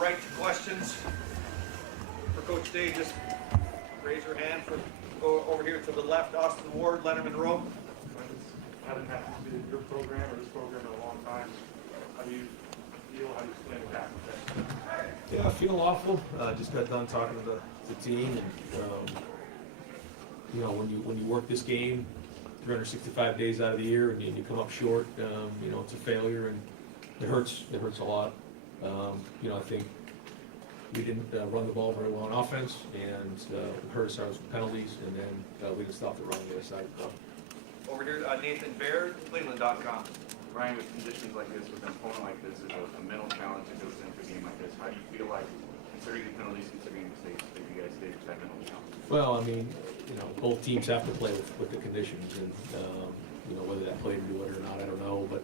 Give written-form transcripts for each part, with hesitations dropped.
right, questions for Coach Day, just raise your hand. Go over here to the left, Austin Ward, Leonard Monroe. I haven't had to do your program or this program in a long time. How do you feel? How do you explain it back? Yeah, I feel awful. Just got done talking to the team, and you know, when you work this game 365 days out of the year, and you come up short, you know, it's a failure, and it hurts. It hurts a lot. You know, I think we didn't run the ball very well on offense, and it hurt us with penalties, and then we didn't stop the run on the other side of the ball. Over here, Nathan Baird, Cleveland.com. Ryan, with conditions like this, with an opponent like this, is a mental challenge that goes into a game like this. How do you feel like, considering the penalties, considering the mistakes, that you guys did, that mental challenge? Well, I mean, you know, both teams have to play with the conditions, and you know, whether that player do it or not, I don't know, but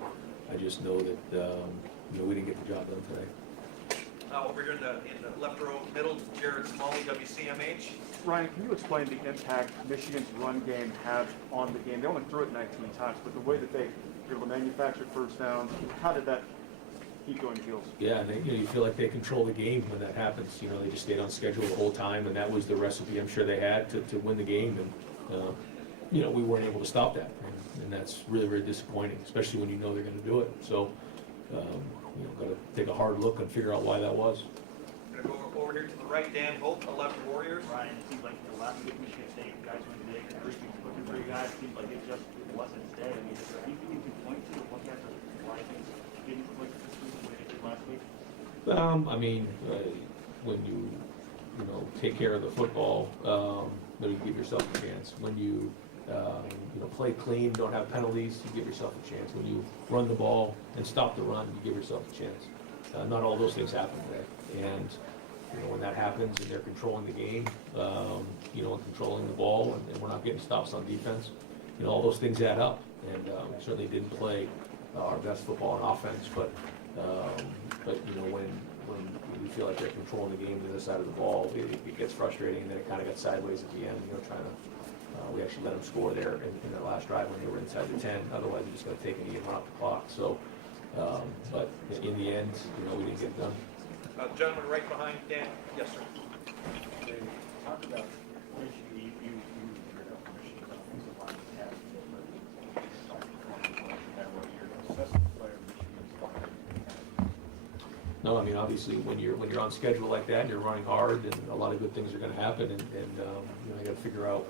I just know that you know, we didn't get the job done today. Over here in the left row, middle, Jared Smalley, WCMH. Ryan, can you explain the impact Michigan's run game had on the game? They only threw it 19 times, but the way that they were able to manufacture first downs, how did that keep going heels? Yeah, and you know, you feel like they control the game when that happens. You know, they just stayed on schedule the whole time, and that was the recipe I'm sure they had to win the game. And you know, we weren't able to stop that, and that's really, really disappointing, especially when you know they're going to do it. So, you know, got to take a hard look and figure out why that was. Going to go over here to the right, Dan Hope, 11 Warriors. Ryan, it seems like the last week Michigan State guys went big, everything's looking for you guys. Seems like it wasn't today. I mean, is there anything you can point to look at why things didn't click this week the way they did last week? I mean, when you know, take care of the football, then you give yourself a chance. When you know, play clean, don't have penalties, you give yourself a chance. When you run the ball and stop the run, you give yourself a chance. Not all those things happen today. And you know, when that happens and they're controlling the game, you know, and controlling the ball, and we're not getting stops on defense, you know, all those things add up. And we certainly didn't play our best football on offense, but you know, when we feel like they're controlling the game to the side of the ball, it gets frustrating, and then it kind of got sideways at the end. You know, trying to we actually let them score there in their last drive when they were inside the 10. Otherwise, they're just going to take it and run off the clock. So, but in the end, you know, we didn't get it done. Gentleman right behind Dan. Yes, sir. Talk about Michigan. You heard of Michigan's offensive line has that what you're assessing player Michigan's. No, I mean, obviously, when you're on schedule like that, and you're running hard, and a lot of good things are going to happen, and you know, you got to figure out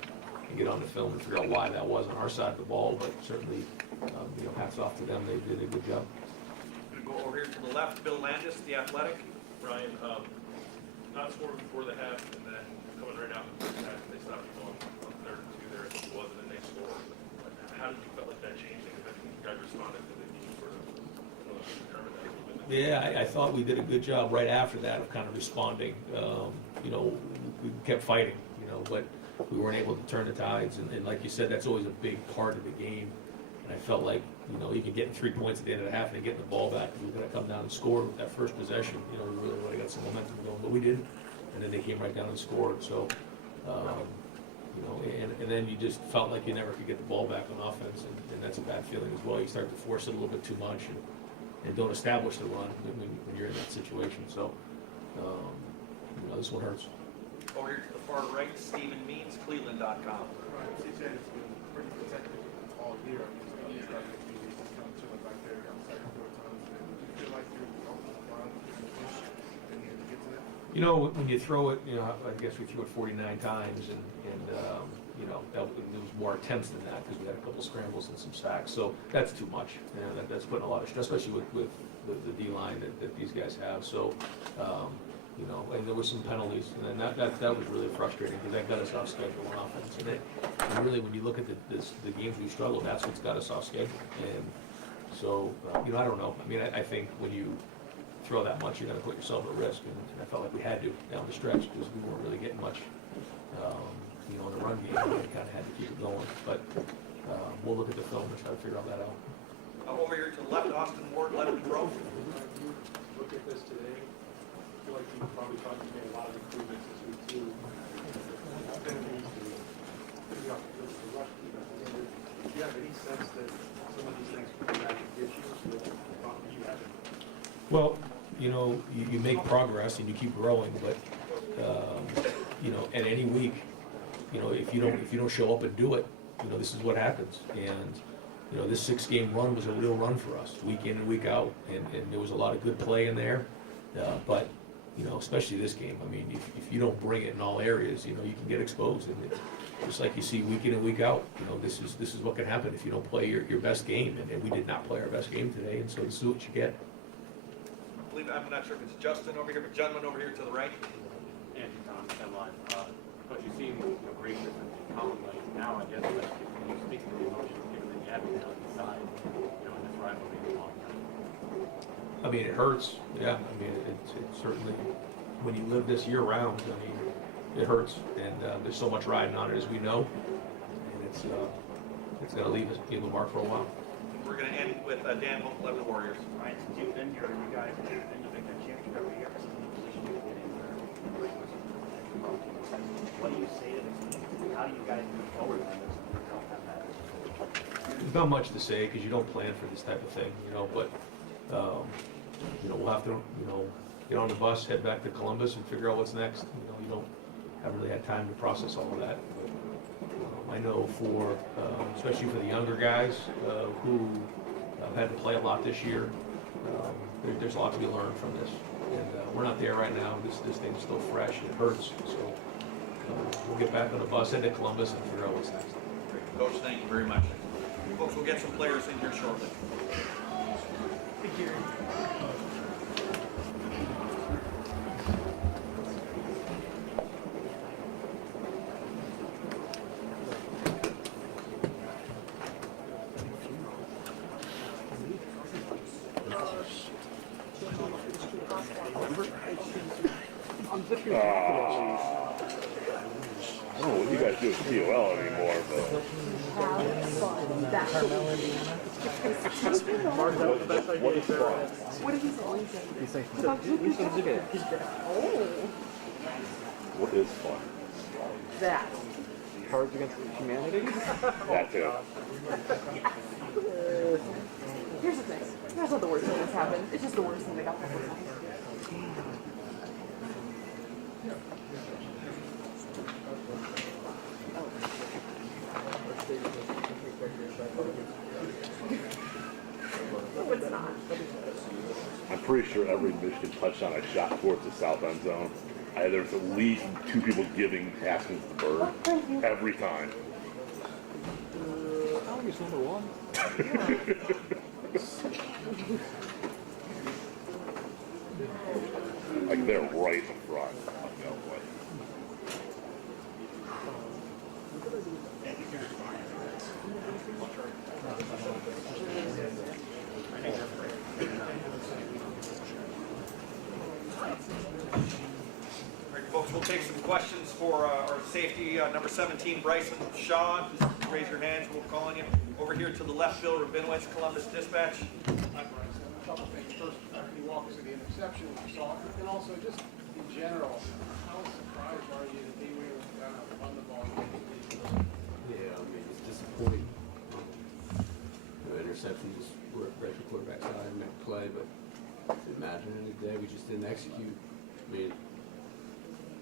and get on the film and figure out why that was on our side of the ball. But certainly, you know, hats off to them. They did a good job. Going to go over here to the left, Bill Landis, The Athletic. Ryan, not scoring before the half, and then coming right out in the first half, they stopped going on 3rd and 2 there, I think it was, and then they scored. How did you feel like that changed? Because I think you guys responded to the need for determine that a little bit. Yeah, I thought we did a good job right after that of kind of responding. You know, we kept fighting, you know, but we weren't able to turn the tides. And like you said, that's always a big part of the game. And I felt like, you know, you could get 3 points at the end of the half and getting the ball back. We were going to come down and score with that first possession. You know, we really would have got some momentum going, but we didn't. And then they came right down and scored. So, you know, and then you just felt like you never could get the ball back on offense, and that's a bad feeling as well. You start to force it a little bit too much and don't establish the run when you're in that situation. So, you know, this one hurts. Over here to the far right, Stephen Means, Cleveland.com. Right, CJ has been pretty protected all year. Back there outside 4 times. Do you feel like you're on the line and push and you get to that? You know, when you throw it, you know, I guess we threw it 49 times, and you know, there was more attempts than that because we had a couple scrambles and some sacks. So that's too much. You know, that's putting a lot of stress, especially with the D line that these guys have. So, you know, and there were some penalties, and that was really frustrating because that got us off schedule on offense. And really, when you look at the games we struggled, that's what's got us off schedule. And so, you know, I don't know. I mean, I think when you throw that much, you're going to put yourself at risk, and I felt like we had to down the stretch because we weren't really getting much, you know, in the run game. We kind of had to keep it going, but we'll look at the film and try to figure all that out. Over here to the left, Austin Ward, Leonard Monroe. Look at this today. I feel like you probably thought you made a lot of improvements this week too. Do you have any sense that some of these things could be back issues that you have? Well, you know, you you make progress and you keep growing, but, you know, at any week, you know, if you don't show up and do it, you know, this is what happens. And, you know, this 6-game run was a real run for us, week in and week out, and there was a lot of good play in there. But, you know, especially this game, I mean, if you don't bring it in all areas, you know, you can get exposed. And just like you see week in and week out, you know, this is what can happen if you don't play your best game. And we did not play our best game today, and so this is what you get. I'm not sure if it's Justin over here, but gentleman over here to the right. Andy Tom, Line. But you seem gracious and calm, like now, I guess, like, when you speak to the emotions, given that you haven't been outside, you know, in this rivalry in a long time. I mean, it hurts, yeah. I mean, it certainly, when you live this year round, I mean, it hurts. And there's so much riding on it, as we know. And it's going to leave a mark for a while. We're going to end with Dan Holt, 11 Warriors. Right, since you've been here, you guys have been the Big Ten championship every year. This is the position you get in there. What do you say to this team? How do you guys move forward on this when you don't have that? There's not much to say because you don't plan for this type of thing, you know, but, you know, we'll have to, you know, get on the bus, head back to Columbus and figure out what's next. You know, you haven't really had time to process all of that. But, I know for, especially for the younger guys who have had to play a lot this year, there's a lot to be learned from this. And we're not there right now. This thing's still fresh. It hurts. So we'll get back on the bus, head to Columbus, and figure out what's next. Coach, thank you very much. Folks, we'll get some players in here shortly. Thank you. I don't know what you guys do with POL anymore, but what is fun? What did he say? He's saying, Oh, what is fun? that. Cards Against Humanity? That too. Here's the thing. That's not the worst thing that's happened. It's just the worst thing that got happened. No, it's not. I'm pretty sure every Michigan touchdown I shot towards the south end zone, there's at least two people asking for the bird every time. Always number one. Like they're right in front. No way. All right, folks, we'll take some questions for our safety, number 17, Bryson Shaw. Just raise your hands, we'll call on you. Over here to the left, Bill Rabinowitz, Columbus Dispatch. Hi, Bryson. A couple things. First, after you walk us through the interception you saw, and also just in general, how surprised are you that they were able to run the ball? Yeah, I mean, it's disappointing. Interception just right to quarterback side, make a play, but imagine any day we just didn't execute. I mean,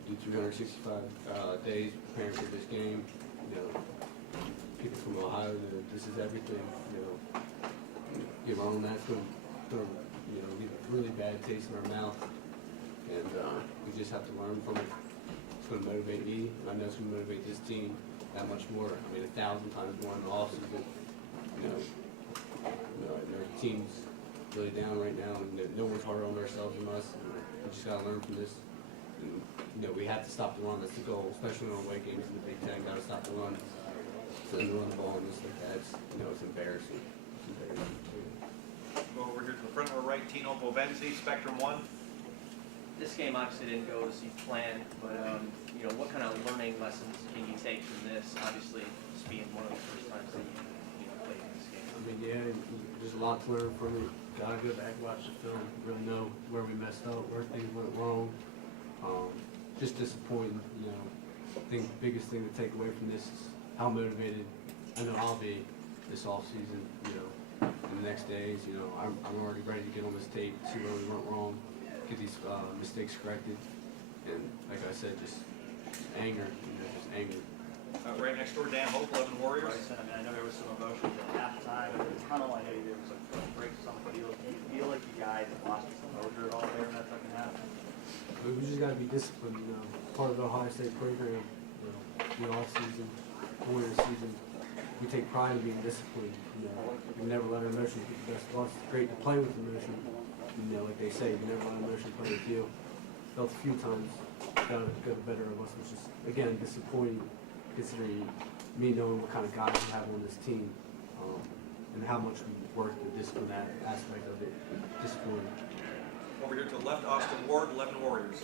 do 365 days preparing for this game. You know, people from Ohio, this is everything. You know, give our own that's going to leave a really bad taste in our mouth, and we just have to learn from it. It's going to motivate me, and I know it's going to motivate this team that much more. I mean, 1,000 times more in the offseason. You know, their team's really down right now, and no one's harder on ourselves than us. And we just got to learn from this. And, you know, we have to stop the run. That's the goal, especially on away games in the Big Ten. Got to stop the run. So to run the ball and this like that, it's embarrassing. It's embarrassing. Go over here to the front of the right, Tino Bovenzi, Spectrum 1. This game obviously didn't go as you planned, but what kind of learning lessons can you take from this? Obviously, this being one of the first times that you played in this game. I mean, yeah, there's a lot to learn from it. Gotta go back, watch the film, really know where we messed up, where things went wrong. Just disappointing, I think the biggest thing to take away from this is how motivated I know I'll be this off season, in the next days. I'm already ready to get on this tape, see where we went wrong, get these mistakes corrected. And like I said, just anger, just anger. Right next door, Dan Hope, 11 Warriors. Bryson, I mean, I know there was some emotion at halftime and the tunnel. I know there was a break some field. Do you feel like you guys have lost some motor at all there in that second half? But we just got to be disciplined, part of the Ohio State program, the off season, winter season. We take pride in being disciplined. We never let our emotions get the best of us. It's great to play with emotion. Like they say, you never let emotion play with you. Felt a few times, got the better of us, which is again disappointing, considering me knowing what kind of guys we have on this team, and how much we work to discipline that aspect of it. Disappointing. Over here to the left, Austin Ward, 11 Warriors.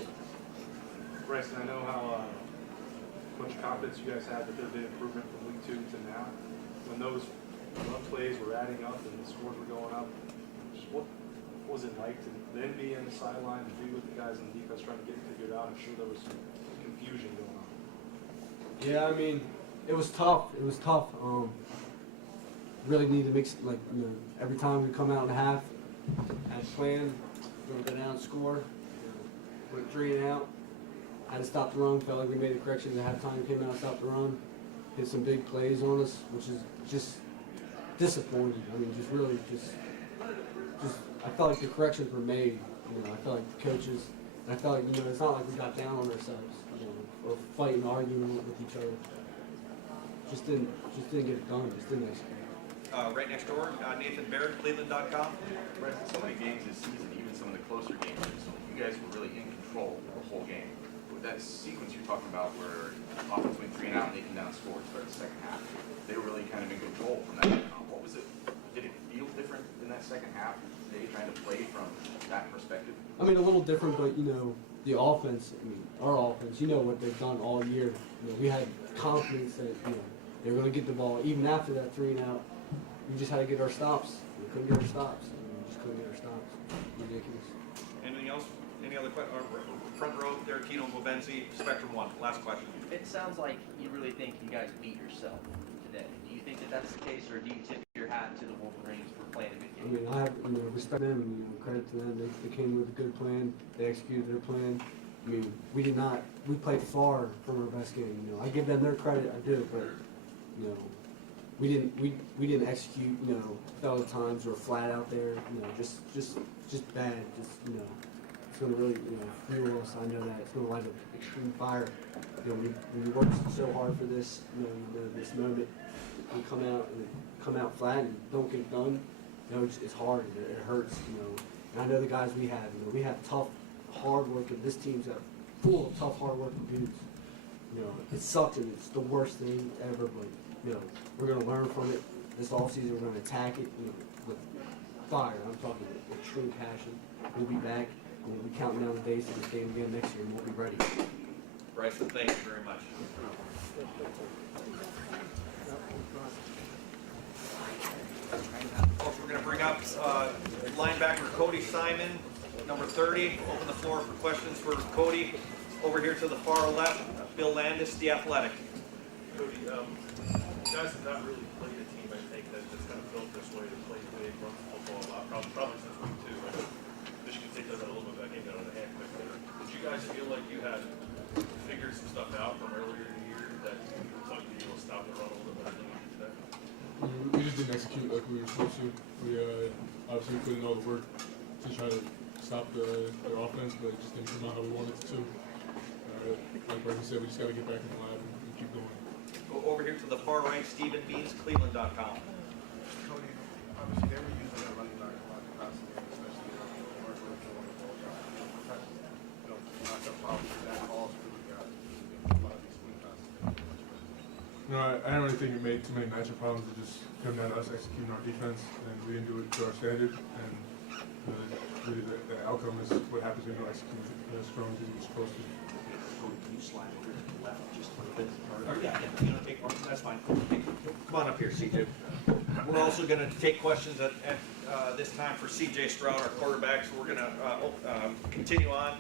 Bryson, I know how much confidence you guys had that there'd been improvement from week 2 to now. When those run plays were adding up and the scores were going up, just what was it like to then be on the sideline and be with the guys on the defense trying to get it figured out? I'm sure there was some confusion going on. Yeah, I mean, it was tough. It was tough. Really need to mix, every time we come out in the half, as planned, we're going to go down and score. Went 3 and out. Had to stop the run. Felt like we made the corrections at halftime. Came out, stopped the run. Hit some big plays on us, which is just disappointing. I mean, I felt like the corrections were made. I felt like the coaches, and I felt like, it's not like we got down on ourselves, or fighting, arguing with each other. Just didn't get it done. Just didn't execute. Right next door, Nathan Barrett, Cleveland.com. Bryson, so many games this season, even some of the closer games, you guys were really in control the whole game. With that sequence you're talking about where offense went 3 and out and they came down and scored to start the second half, they were really kind of in control from that point on. What was it? Did it feel different in that second half today, trying to play from that perspective? I mean, a little different, but the offense. I mean, our offense. What they've done all year. We had confidence that they were going to get the ball even after that 3 and out. We just had to get our stops. We couldn't get our stops. We just couldn't get our stops. Ridiculous. Anything else? Any other questions? Front row there, Tino Mobenzi, Spectrum 1. Last question. It sounds like you really think you guys beat yourself today. Do you think that that's the case, or do you tip your hat to the Wolverines for playing a good I game? mean, I have respect them and credit to them. They came with a good plan. They executed their plan. I mean, we played far from our best game. I give them their credit. I do, but we didn't execute. Fellow times were flat out there. Just bad. It's gonna really fuel us. I know that it's gonna light an extreme fire. We worked so hard for this. This moment. We come out flat and don't get done. It's hard. It hurts. And I know the guys we have. We have tough, hard working. This team's full of tough, hard working dudes. It sucks and it's the worst thing ever. But we're gonna learn from it. This offseason, we're gonna attack it. With fire. I'm talking with true passion. We'll be back. We'll be counting down the days to this game again next year, and we'll be ready. Bryson, thank you very much. Folks, we're going to bring up linebacker Cody Simon, number 30. Open the floor for questions for Cody. Over here to the far left, Bill Landis, The Athletic. Cody, you guys have not really played a team, I think, that's kind of built this way to play big, run football a lot, probably since week 2. I know Michigan State does that a little bit back game down on the hand quick there. Did you guys feel like you had figured some stuff out from earlier in the year that you thought you'd be able to stop the run a little bit better than you did today? We just didn't execute like we were supposed to. We obviously put in all the work to try to stop their offense, but it just didn't come out how we wanted it to. Like Bryson said, we just got to get back in the lab and keep going. Over here to the far right, Stephen Beans, Cleveland.com. Cody, obviously they were using their running back a lot across the game, especially on the work with the knock up fouls for that calls for the guys. A lot of these swing passes. No, I don't really think we made too many matchup problems. It just came down to us executing our defense, and we didn't do it to our standard. And really the outcome is what happens when you execute as strong as you're supposed to. Can you slide over to the left just a little bit? That's fine. Come on up here, CJ. We're also going to take questions at this time for CJ Stroud, our quarterback. So we're going to continue on.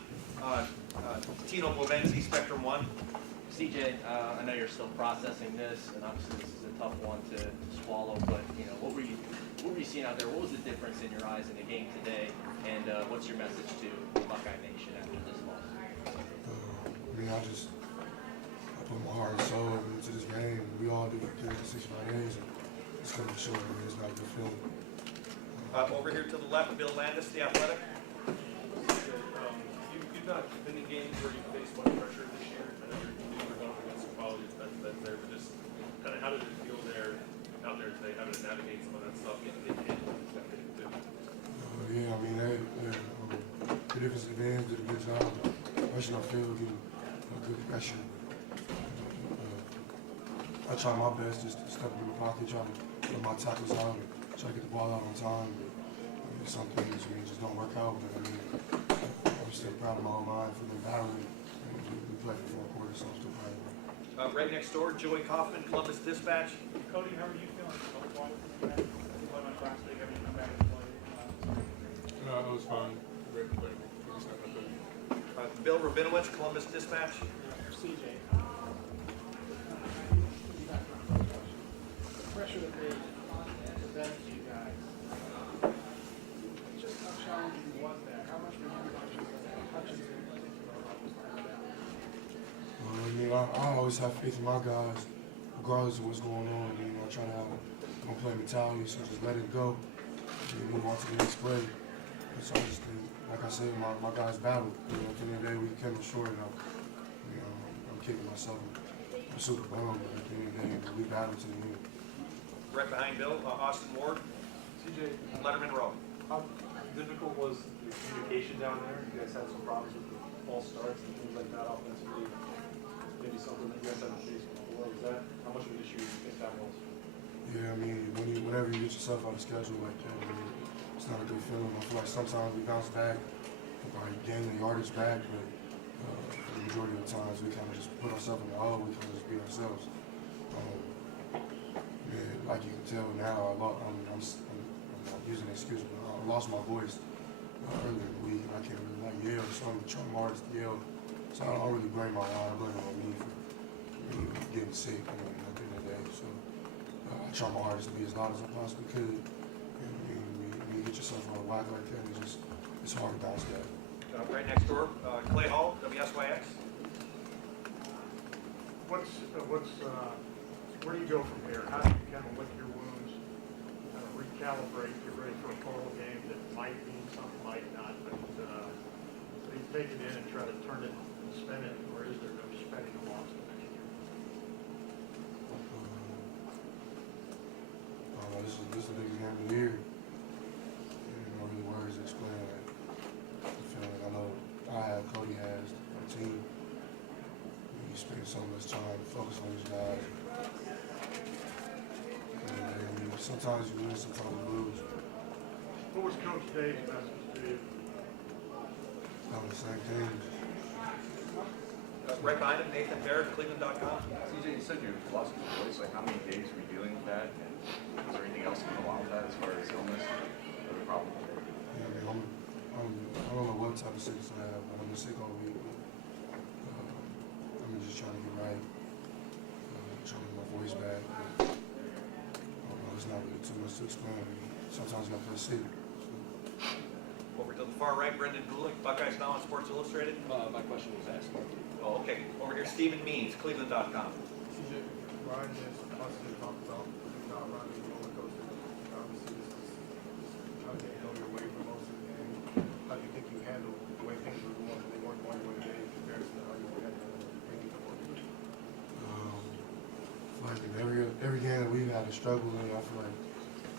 Tino Mobenzi, Spectrum 1. CJ, I know you're still processing this, and obviously this is a tough one to swallow, but what were you what were you seeing out there? What was the difference in your eyes in the game today? And what's your message to Buckeye Nation after this loss? I mean, I put my heart and soul into this game. We all do for 65 days, and it's coming short. I mean, it's not a good feeling. Over here to the left, Bill Landis, the Athletic. You've not been in games where you face much pressure this year. I know you're going up against some quality that's there, but just kind of how did it feel out there today, having to navigate some of that stuff, getting hit and stuff that you do? Yeah, I mean, the defensive ends did a good job rushing upfield, getting good pressure. I try my best just to step in the pocket, try to get my tackles out, and try to get the ball out on time. But, I mean, some things just don't work out. But I mean, I'm still proud of my own mind for the battling. We played for 4 quarters, so I'm still proud of it. Right next door, Joey Kaufman, Columbus Dispatch. Cody, how are you feeling? Last week, having to come back and play. No, it was fine. Great play. It's not that good. Bill Rabinowitz, Columbus Dispatch. CJ. The pressure that they presented to you guys, just how challenging was that? How much were you touches in particular? I mean, I always have faith in my guys, regardless of what's going on. You know, I try to have a play mentality, so just let it go and move on to the next play. And so I just think, like I said, my guys battled. You know, at the end of the day, we came up short enough. You know, I'm kicking myself. I'm super bummed, but at the end of the day, we battled to the end. Right behind Bill, Austin Ward, CJ, Letterman Row. how difficult was the communication down there? You guys had some problems with the false starts and things like that offensively. Maybe something that you guys haven't faced before. Was that, how much of an issue do you think that was? Yeah, I mean, whenever you get yourself out of schedule like that, I mean, it's not a good feeling. I feel like sometimes we bounce back, probably gain the yardage back, but for the majority of the times we kind of just put ourselves in the hole. We kind of just beat ourselves. Yeah, like you can tell now, I'm not using an excuse, but I lost my voice earlier in the week. I can't really yell, so I'm trying my hardest to yell. So I don't really blame my eye, I blame it on me for getting sick at the end of the day. So I try my hardest to be as loud as I possibly could. And when you get yourself on a whack like that, it's hard to bounce back. Right next door, Clay Hall, WSYX. Where do you go from here? How do you kind of lick your wounds, kind of recalibrate, get ready for a total game that might mean something, might not, but so you take it in and try to turn it and spin it, or is there no spinning along the next year? This is the biggest game of the year. You know, really words to explain it. The feeling I know I have, Cody has, our team. You spend so much time to focus on these guys. And sometimes you win, sometimes you lose. What was Coach Dave's message to you? The same thing. Right behind him, Nathan Barrett, Cleveland.com. CJ, you said you lost your voice. Like, how many days were you dealing with that? And is there anything else going along with that as far as illness or the problem? Yeah, I mean, I don't know what type of sickness I have, but I've been sick all week. I'm just trying to get right, trying to get my voice back. But, it's not really too much to explain. Sometimes you have to sit. Over to the far right, Brendan Gulick, Buckeyes Now on Sports Illustrated. My question was asked. Oh, okay. Over here, Stephen Means, Cleveland.com. CJ, Ryan just constantly talked about not running the roller coaster. Obviously, this is how they held your way for most of the game. How do you think you handled the way things were going? They weren't going your way in comparison to how you were handling it. Like in every game that we've had to struggle in, I feel like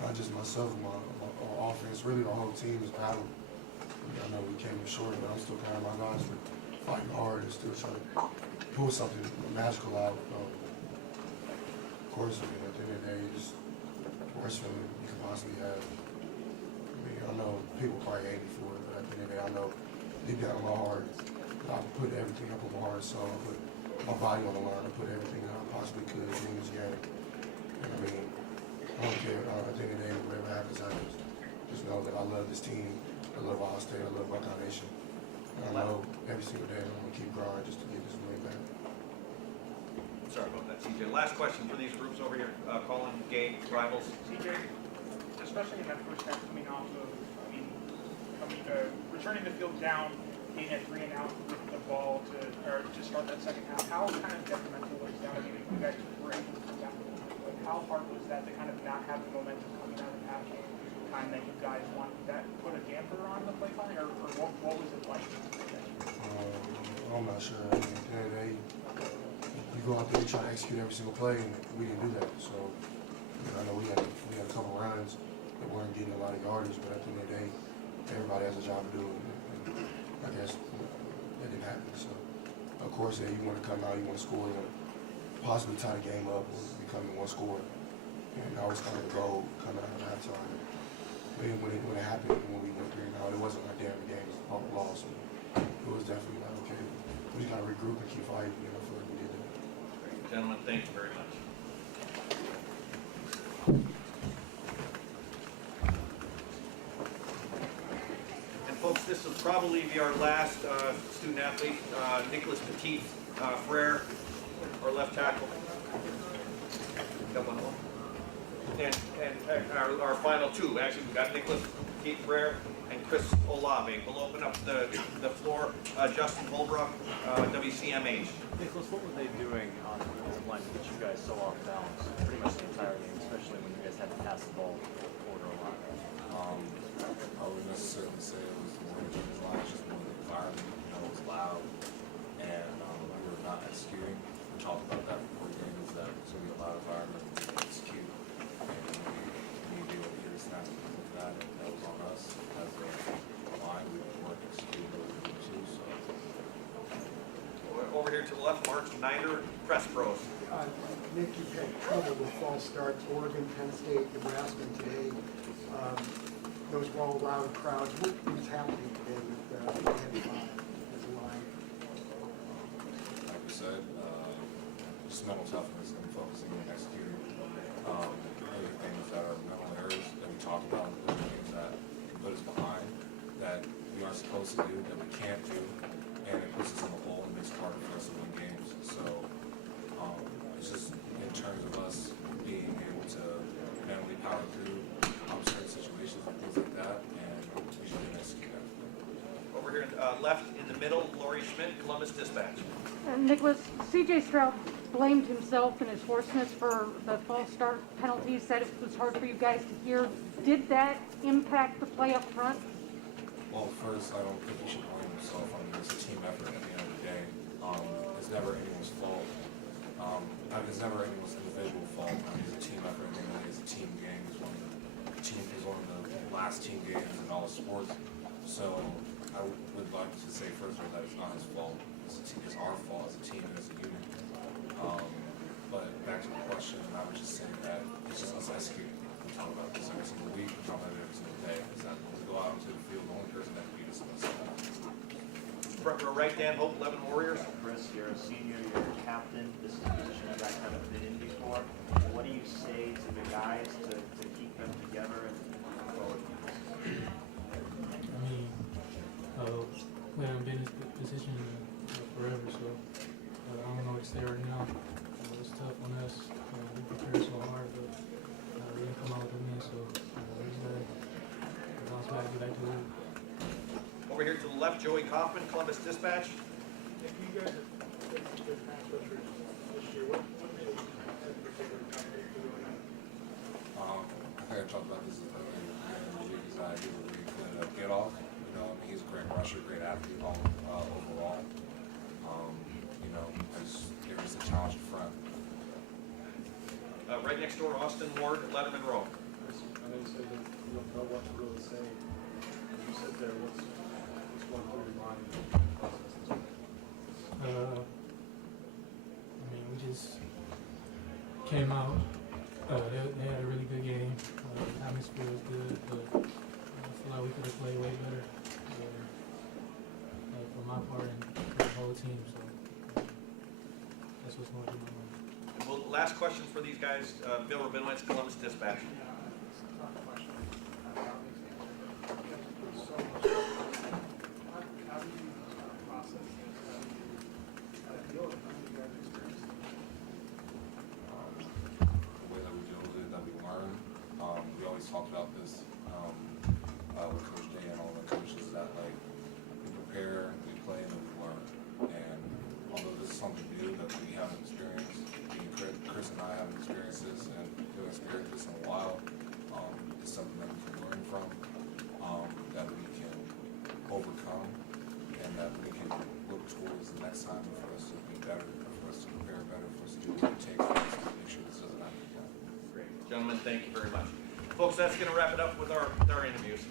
not just myself, my offense, really the whole team is battling. I know we came up short, but I'm still proud of my guys for fighting hard and still trying to pull something magical out. Of course, I mean, at the end of the day, it's the worst feeling you can possibly have. I mean, I know people probably hate me for it, but at the end of the day, I know deep down in my heart, I put everything up on my heart and soul. I put my body on the line. I put everything that I possibly could in this game. And I mean, I don't care. At the end of the day, whatever happens, just know that I love this team. I love Ohio State. I love Buckeye Nation. And I know every single day I'm going to keep grinding just to get this win back. Sorry about that, CJ. Last question for these groups over here. Colin, Gabe, Rivals. CJ, just especially in that first half coming off of, returning the field down, being at 3 and out with the ball to start that second half. How kind of detrimental was that? I mean, you guys were able to come back. Like, how hard was that to kind of not have the momentum coming out of half time that you guys wanted? Did that put a damper on the play calling, or what was it like? I'm not sure. I mean, you go out there and try to execute every single play, and we didn't do that. So I know we had a couple runs that weren't getting a lot of yardage, but at the end of the day, everybody has a job to do, and I guess that didn't happen. So of course, you want to come out, you want to score, you want to possibly tie the game up, or become one score, and that was kind of the goal coming out of halftime. But when it happened, when we went 3 and out, it wasn't like damn the game was lost. It was definitely like, okay, we just got to regroup and keep fighting. You know, I feel like we did that. Gentlemen, thank you very much. And folks, this will probably be our last student athlete, Nicholas Petit Frere, our left tackle. Got one more. And our final two, actually, we got Nicholas Petit Frere and Chris Olave. We'll open up the floor. Justin Holbrook, WCMH. Nicholas, what were they doing on the defensive line to get you guys so off balance pretty much the entire game, especially when you guys had to pass the ball quarter a lot? I wouldn't necessarily say it was more the defensive line, it's just more the environment. You know, it was loud, and we were not executing. We talked about that before the game, is that it's going to be a loud environment to execute, and we need to be able to hear the snaps and things like that, and that was on us as a line. We weren't executing what we needed to, so. Over here to the left, Mark Snyder, Press Pros. Nick, you've had trouble with false starts, Oregon, Penn State, Nebraska today. Those were all loud crowds. What is happening today with the head five as a line? Like we said, just mental toughness and focusing and executing. Other things that are mental errors that we talked about, other things that can put us behind, that we aren't supposed to do, that we can't do, and it puts us in the hole and makes it harder for us to win games. So it's just in terms of us being able to mentally power through certain situations and things like that, and we should execute that. Over here left in the middle, Lori Schmidt, Columbus Dispatch. Nicholas, C.J. Stroud blamed himself and his hoarseness for the false start penalty, said it was hard for you guys to hear. Did that impact the play up front? Well, first, I don't think he should blame himself. I mean, it's a team effort at the end of the day. It's never anyone's fault. It's never anyone's individual fault. I mean, it's a team effort. I think it's a team game. It's one of the last team games in all sports. So I would like to say first of all that it's not his fault. It's our fault as a team and as a unit. But back to the question, I would just say that it's just us executing. We talk about this every single week. We talk about it every single day. Is that when we go out into the field, the only person that can beat us is us. Front row right, Dan Hope, 11 Warriors. Chris, you're a senior, you're a captain. This is a position you guys haven't been in before. What do you say to the guys to keep them together and forward? I mean, we haven't been in this position forever, so I don't know what to say right now. It's tough on us. We prepare so hard, but we didn't come out with a win, so we just gotta bounce back, get back to it. Over here to the left, Joey Kaufman, Columbus Dispatch. If you guys have been some good pass rushers this year, what made it in particular dominate for doing that? I think I talked about this earlier in the league. He's a really good get off. You know, I mean, he's a great rusher, great athlete overall. You know, there is a challenge in front. Right next door, Austin Ward, Letterman Row. I know you said that you don't know what to really say. You said there, what's going through your mind? I mean, we just came out. They had a really good game. The atmosphere was good, but I feel like we could have played way better for my part and for the whole team. So that's what's going through my mind. Well, last question for these guys, Bill Rabinowitz, Columbus Dispatch. The way that we deal with it, that we learn. We always talked about this Gentlemen, thank you very much. Folks, that's going to wrap it up with our interviews.